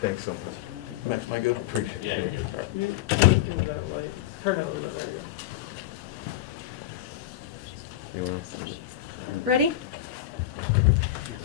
Thanks so much. Max, am I good? Appreciate it. Yeah, you're good. You do that light. Turn it a little bit, there you go. You want Ready?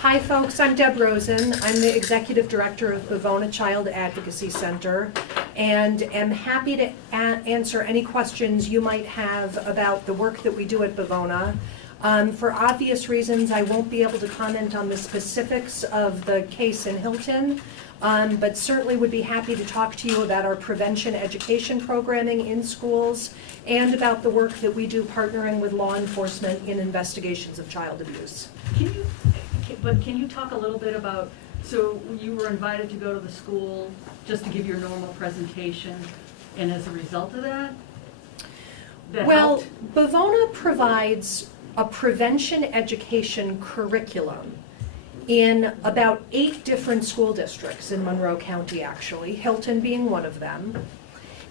Hi folks, I'm Deb Rosen. I'm the Executive Director of Bavona Child Advocacy Center and am happy to answer any questions you might have about the work that we do at Bavona. For obvious reasons, I won't be able to comment on the specifics of the case in Hilton, but certainly would be happy to talk to you about our prevention education programming in schools and about the work that we do partnering with law enforcement in investigations of child abuse. Can you talk a little bit about, so you were invited to go to the school just to give your normal presentation, and as a result of that Well, helped? Bavona provides a prevention education curriculum in about 8 different school districts in Monroe County, actually, Hilton being one of them.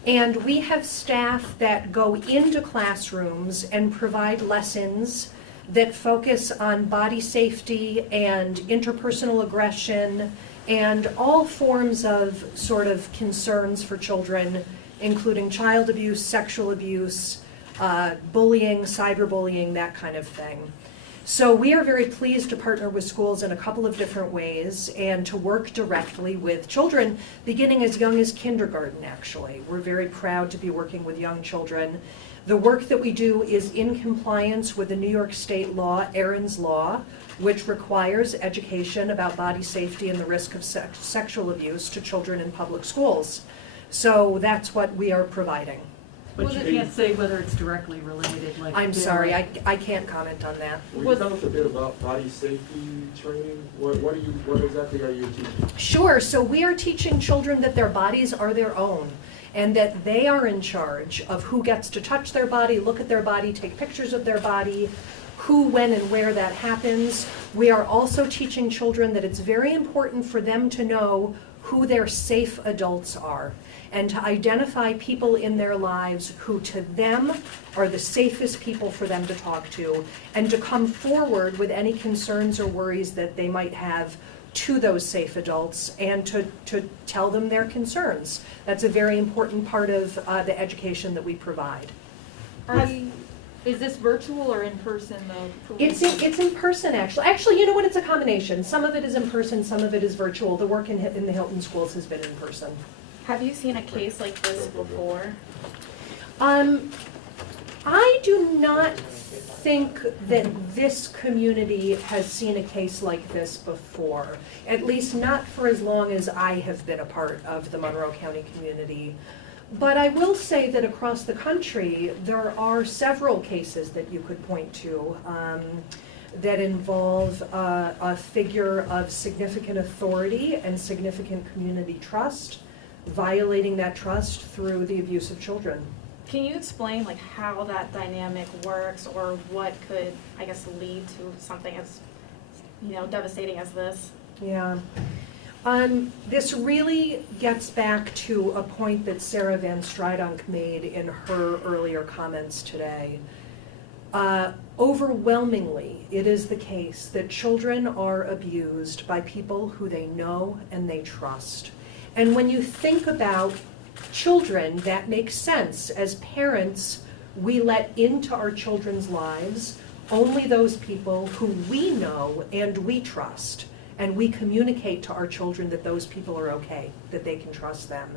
And we have staff that go into classrooms and provide lessons that focus on body safety and interpersonal aggression and all forms of sort of concerns for children, including child abuse, sexual abuse, bullying, cyberbullying, that kind of thing. So we are very pleased to partner with schools in a couple of different ways and to work directly with children beginning as young as kindergarten, actually. We're very proud to be working with young children. The work that we do is in compliance with the New York State law, Aaron's Law, which requires education about body safety and the risk of sexual abuse to children in public schools. So that's what we are providing. But you can't say whether it's directly related, like. I'm sorry, I can't comment on that. Will you tell us a bit about body safety training? What exactly are you teaching? Sure, so we are teaching children that their bodies are their own and that they are in charge of who gets to touch their body, look at their body, take pictures of their body, who, when, and where that happens. We are also teaching children that it's very important for them to know who their safe adults are and to identify people in their lives who to them are the safest people for them to talk to and to come forward with any concerns or worries that they might have to those safe adults and to tell them their concerns. That's a very important part of the education that we provide. Is this virtual or in person though? It's in person, actually. Actually, you know what, it's a combination. Some of it is in person, some of it is virtual. The work in the Hilton schools has been in person. Have you seen a case like this before? I do not think that this community has seen a case like this before, at least not for as long as I have been a part of the Monroe County community. But I will say that across the country, there are several cases that you could point to that involve a figure of significant authority and significant community trust, violating that trust through the abuse of children. Can you explain like how that dynamic works or what could, I guess, lead to something as, devastating as this? Yeah. This really gets back to a point that Sarah Van Stridonk made in her earlier comments today. Overwhelmingly, it is the case that children are abused by people who they know and they trust. And when you think about children, that makes sense. As parents, we let into our children's lives only those people who we know and we trust. And we communicate to our children that those people are okay, that they can trust them.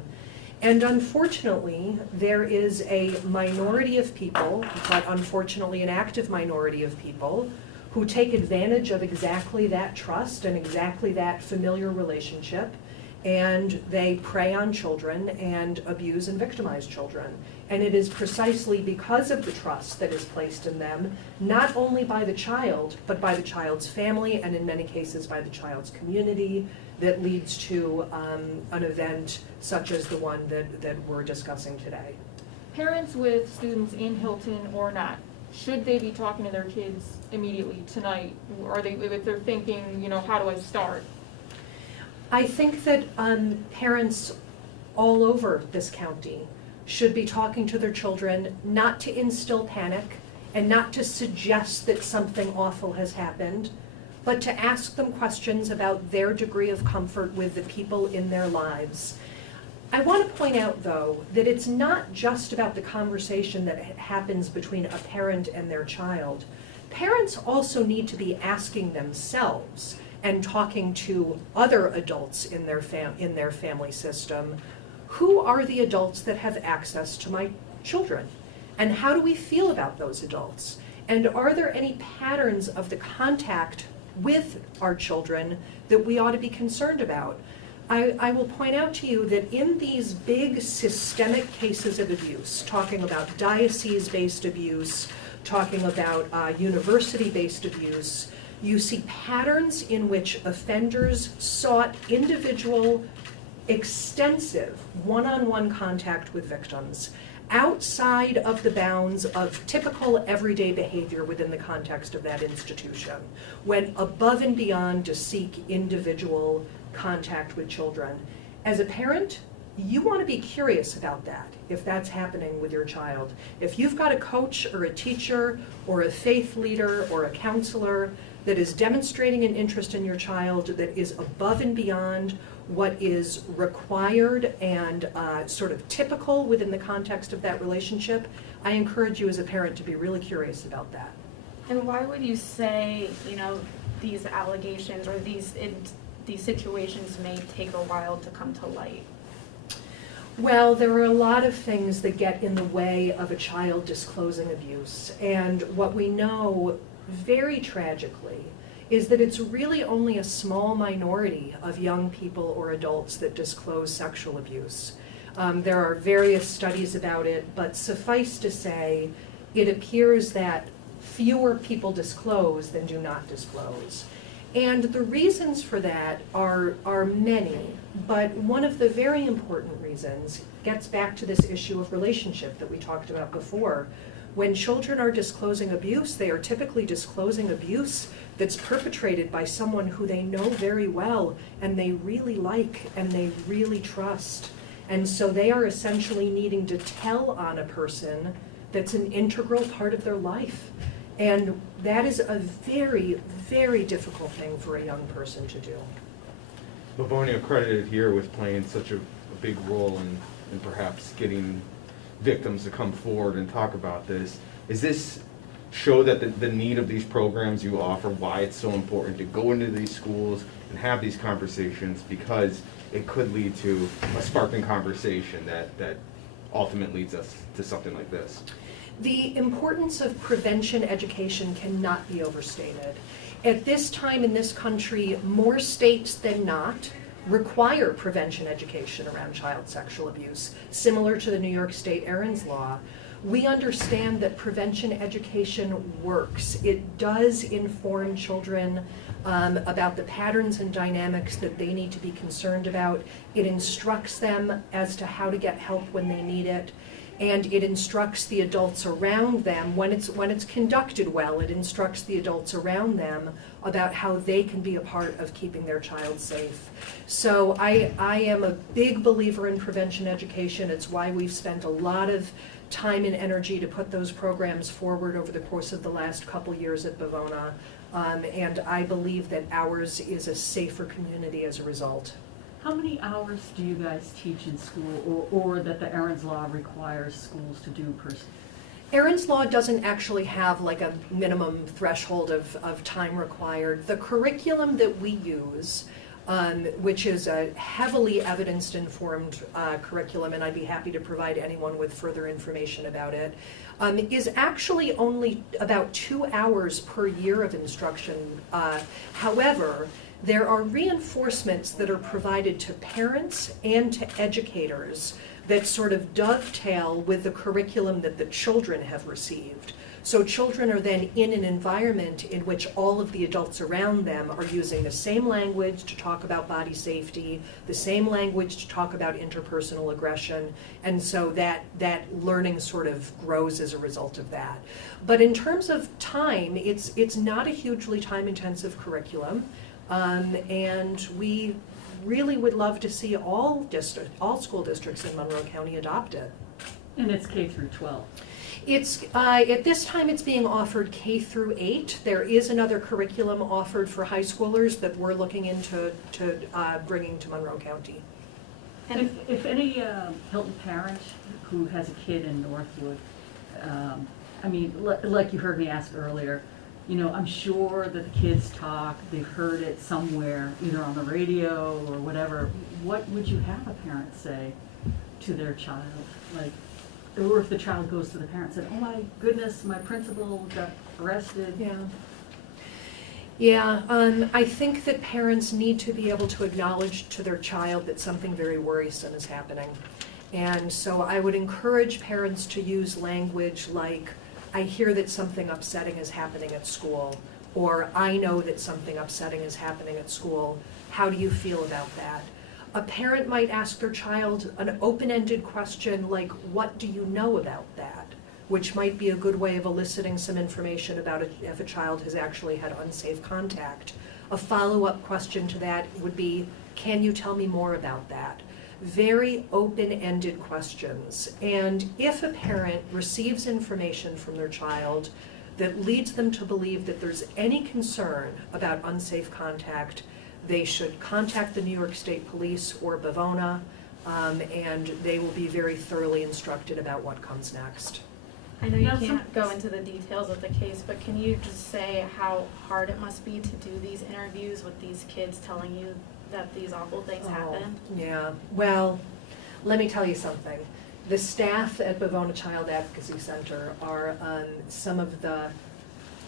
And unfortunately, there is a minority of people, but unfortunately an active minority of people, who take advantage of exactly that trust and exactly that familiar relationship, and they prey on children and abuse and victimize children. And it is precisely because of the trust that is placed in them, not only by the child, but by the child's family, and in many cases by the child's community, that leads to an event such as the one that we're discussing today. Parents with students in Hilton or not, should they be talking to their kids immediately tonight? Are they, if they're thinking, how do I start? I think that parents all over this county should be talking to their children, not to instill panic and not to suggest that something awful has happened, but to ask them questions about their degree of comfort with the people in their lives. I want to point out, though, that it's not just about the conversation that happens between a parent and their child. Parents also need to be asking themselves and talking to other adults in their family system, who are the adults that have access to my children? And how do we feel about those adults? And are there any patterns of the contact with our children that we ought to be concerned about? I will point out to you that in these big systemic cases of abuse, talking about diocese-based abuse, talking about university-based abuse, you see patterns in which offenders sought individual, extensive, one-on-one contact with victims outside of the bounds of typical everyday behavior within the context of that institution, went above and beyond to seek individual contact with children. As a parent, you want to be curious about that, if that's happening with your child. If you've got a coach or a teacher or a faith leader or a counselor that is demonstrating an interest in your child that is above and beyond what is required and sort of typical within the context of that relationship, I encourage you as a parent to be really curious about that. And why would you say, these allegations or these situations may take a while to come to light? Well, there are a lot of things that get in the way of a child disclosing abuse. And what we know very tragically is that it's really only a small minority of young people or adults that disclose sexual abuse. There are various studies about it, but suffice to say, it appears that fewer people disclose than do not disclose. And the reasons for that are many, but one of the very important reasons gets back to this issue of relationship that we talked about before. When children are disclosing abuse, they are typically disclosing abuse that's perpetrated by someone who they know very well and they really like and they really trust. And so they are essentially needing to tell on a person that's an integral part of their life. And that is a very, very difficult thing for a young person to do. Livonia credited here with playing such a big role in perhaps getting victims to come forward and talk about this. Is this show that the need of these programs you offer, why it's so important to go into these schools and have these conversations, because it could lead to a sparking conversation that ultimately leads us to something like this? The importance of prevention education cannot be overstated. At this time in this country, more states than not require prevention education around child sexual abuse, similar to the New York State Aaron's Law. We understand that prevention education works. It does inform children about the patterns and dynamics that they need to be concerned about. It instructs them as to how to get help when they need it. And it instructs the adults around them, when it's conducted well, it instructs the adults around them about how they can be a part of keeping their child safe. So I am a big believer in prevention education. It's why we've spent a lot of time and energy to put those programs forward over the course of the last couple years at Bavona. And I believe that ours is a safer community as a result. How many hours do you guys teach in school, or that the Aaron's Law requires schools to do per? Aaron's Law doesn't actually have like a minimum threshold of time required. The curriculum that we use, which is a heavily evidence-informed curriculum, and I'd be happy to provide anyone with further information about it, is actually only about 2 hours per year of instruction. However, there are reinforcements that are provided to parents and to educators that sort of dovetail with the curriculum that the children have received. So children are then in an environment in which all of the adults around them are using the same language to talk about body safety, the same language to talk about interpersonal aggression, and so that learning sort of grows as a result of that. But in terms of time, it's not a hugely time-intensive curriculum. And we really would love to see all school districts in Monroe County adopt it. And it's K through 12. It's, at this time, it's being offered K through 8. There is another curriculum offered for high schoolers that we're looking into bringing to Monroe County. And If any Hilton parent who has a kid in Northwood, I mean, like you heard me ask earlier, you know, I'm sure that the kids talk, they've heard it somewhere, either on the radio or whatever. What would you have a parent say to their child? Like, or if the child goes to the parent and said, oh my goodness, my principal got arrested. Yeah. Yeah, I think that parents need to be able to acknowledge to their child that something very worrisome is happening. And so I would encourage parents to use language like, I hear that something upsetting is happening at school, or I know that something upsetting is happening at school. How do you feel about that? A parent might ask their child an open-ended question like, what do you know about that? Which might be a good way of eliciting some information about if a child has actually had unsafe contact. A follow-up question to that would be, can you tell me more about that? Very open-ended questions. And if a parent receives information from their child that leads them to believe that there's any concern about unsafe contact, they should contact the New York State Police or Bavona, and they will be very thoroughly instructed about what comes next. I know you Now, can't go into the details of the case, but can you just say how hard it must be to do these interviews with these kids telling you that these awful things happen? Yeah, well, let me tell you something. The staff at Bavona Child Advocacy Center are some of the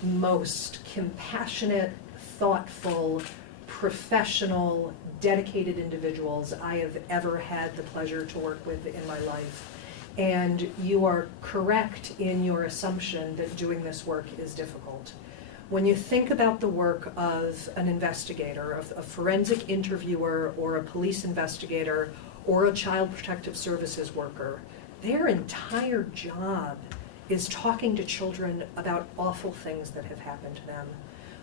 most compassionate, thoughtful, professional, dedicated individuals I have ever had the pleasure to work with in my life. And you are correct in your assumption that doing this work is difficult. When you think about the work of an investigator, of a forensic interviewer or a police investigator or a child protective services worker, their entire job is talking to children about awful things that have happened to them.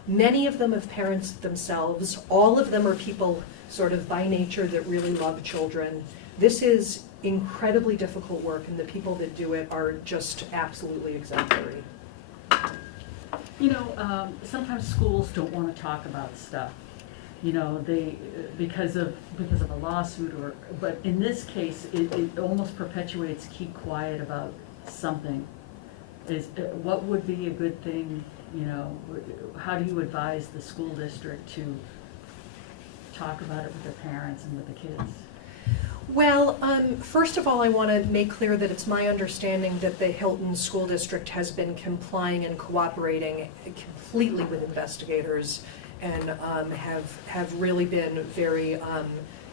Many of them have parents themselves. All of them are people sort of by nature that really love children. This is incredibly difficult work, and the people that do it are just absolutely exemplary. You know, sometimes schools don't want to talk about stuff, you know, because of a lawsuit but in this case, it almost perpetuates keep quiet about something. What would be a good thing, you know, how do you advise the school district to talk about it with the parents and with the kids? Well, first of all, I want to make clear that it's my understanding that the Hilton School District has been complying and cooperating completely with investigators and have really been very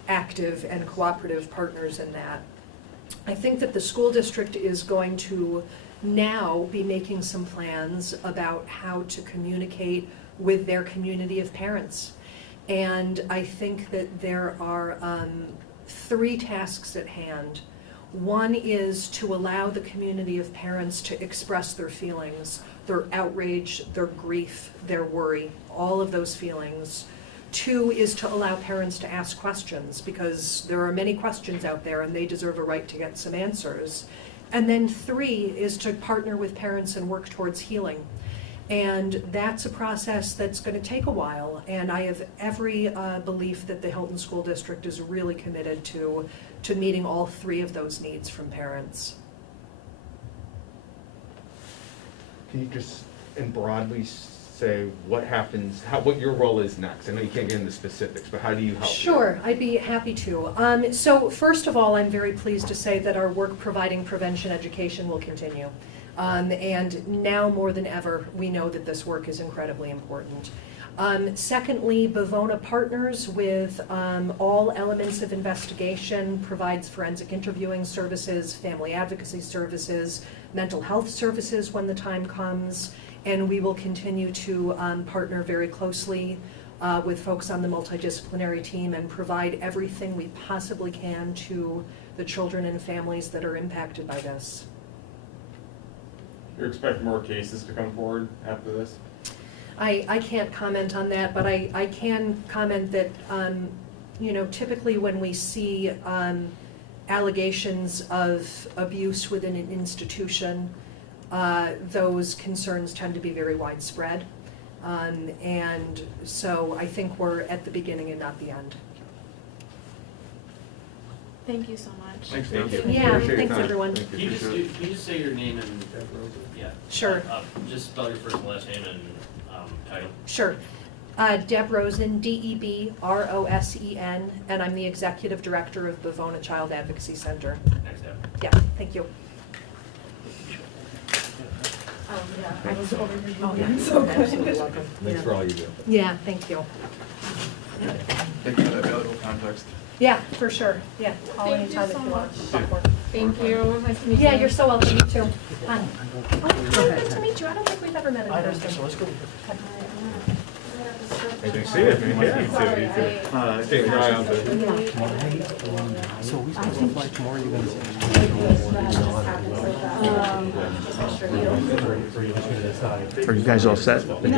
active and cooperative partners in that. I think that the school district is going to now be making some plans about how to communicate with their community of parents. And I think that there are 3 tasks at hand. One is to allow the community of parents to express their feelings, their outrage, their grief, their worry, all of those feelings. 2 is to allow parents to ask questions, because there are many questions out there and they deserve a right to get some answers. And then 3 is to partner with parents and work towards healing. And that's a process that's going to take a while, and I have every belief that the Hilton School District is really committed to meeting all 3 of those needs from parents. Can you just, and broadly say what happens, what your role is next? I know you can't get into specifics, but how do you help? Sure, I'd be happy to. So first of all, I'm very pleased to say that our work providing prevention education will continue. And now more than ever, we know that this work is incredibly important. Secondly, Bavona partners with all elements of investigation, provides forensic interviewing services, family advocacy services, mental health services when the time comes, and we will continue to partner very closely with folks on the multidisciplinary team and provide everything we possibly can to the children and families that are impacted by this. You expect more cases to come forward after this? I can't comment on that, but I can comment that, you know, typically when we see allegations of abuse within an institution, those concerns tend to be very widespread. And so I think we're at the beginning and not the end. Thank you so much. Thanks, Thank you. Yeah, Appreciate your thanks, time. everyone. Thank Can you. you just say your name and, yeah. Sure. Just spell your first and last name and, title. Sure. Deb Rosen, DEBROSEN, and I'm the Executive Director of Bavona Child Advocacy Center. Next step. Yeah, thank you. I was over here. Oh, yeah. Thanks for all you do. Yeah, thank you. Thank you for that valuable context. Yeah, for sure. Yeah, call Thank you anytime so if you want. much. Thank you, nice to meet you. Yeah, you're so welcome, you too. Hi. Oh, nice to meet you. I don't think we've ever met in person. let's go. Hey, nice to see you. Yeah, you too, you too. Take your eye on the. So we supposed to fly tomorrow, you guys? Are you guys all set? Okay.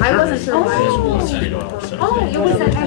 I wasn't sure why. Oh, it was that